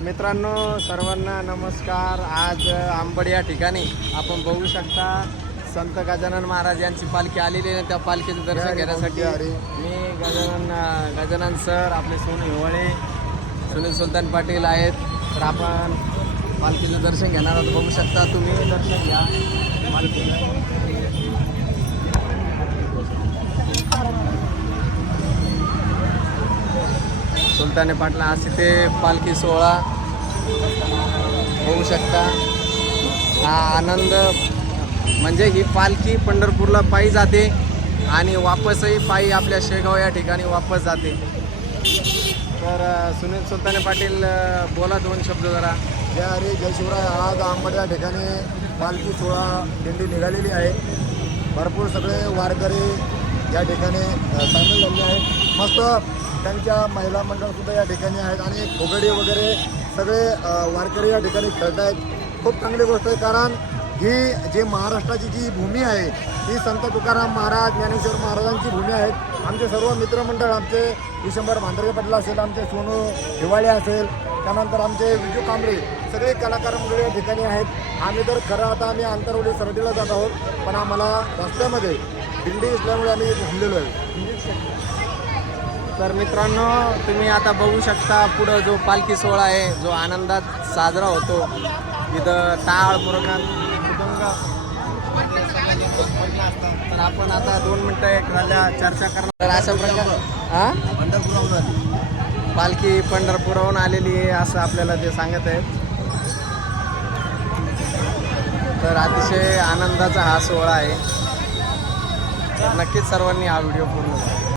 मित्रांनो सर्वांना नमस्कार. आज आंबड या ठिकाणी आपण बघू शकता संत गजानन महाराज यांची पालखी आलेली आहे. त्या पालखीचं दर्शन घेण्यासाठी मी गजानन गजानन सर आपले सोनू हिवाळे सुनील सुलतान पाटील आहेत. तर आपण पालखीचं दर्शन घेणार आहोत. बघू शकता तुम्ही दर्शन घ्या. पालखीचं सुलताने पाटला आज तिथे पालखी सोहळा होऊ शकता. हा आनंद म्हणजे ही पालखी पंढरपूरला पायी जाते आणि वापसही पायी आपल्या शेगाव या ठिकाणी वापस जाते. तर सुनील सुलताने पाटील बोला दोन शब्द जरा. जय हरी जय शिवराय आज आंबड या ठिकाणी पालखी सोहळा दिंडी निघालेली आहे. भरपूर सगळे वारकरी या ठिकाणी सामील झाले आहेत. मस्त त्यांच्या महिला मंडळसुद्धा या ठिकाणी आहेत आणि फुगडी वगैरे सगळे वारकरी या ठिकाणी खेळत आहेत. खूप चांगली गोष्ट आहे कारण ही जी महाराष्ट्राची जी भूमी आहे ही संत तुकाराम महाराज ज्ञानेश्वर महाराजांची भूमी आहे आमचे सर्व मित्रमंडळ आमचे डिसेंबर भांद्रे पटला असेल आमचे सोनू हिवाळे असेल त्यानंतर आमचे विजू कांबळे सगळे कलाकार वगैरे या ठिकाणी आहेत. आम्ही तर खरं आता आम्ही आंतरवडी सरडीला जात आहोत पण आम्हाला रस्त्यामध्ये दिंडी असल्यामुळे आम्ही थांबलेलो आहे. तर मित्रांनो तुम्ही आता बघू शकता पुढं जो पालखी सोहळा आहे जो आनंदात साजरा होतो. इथं टाळ मुरगान मृदंग तर आपण आता दोन मिनटं एक राहिल्या चर्चा करणार. तर अशा प्रकारे पालखी पंढरपुरावून आलेली आहे असं आपल्याला ते सांगत आहेत. तर अतिशय आनंदाचा हा सोहळा आहे. तर नक्कीच सर्वांनी हा व्हिडिओ पूर्ण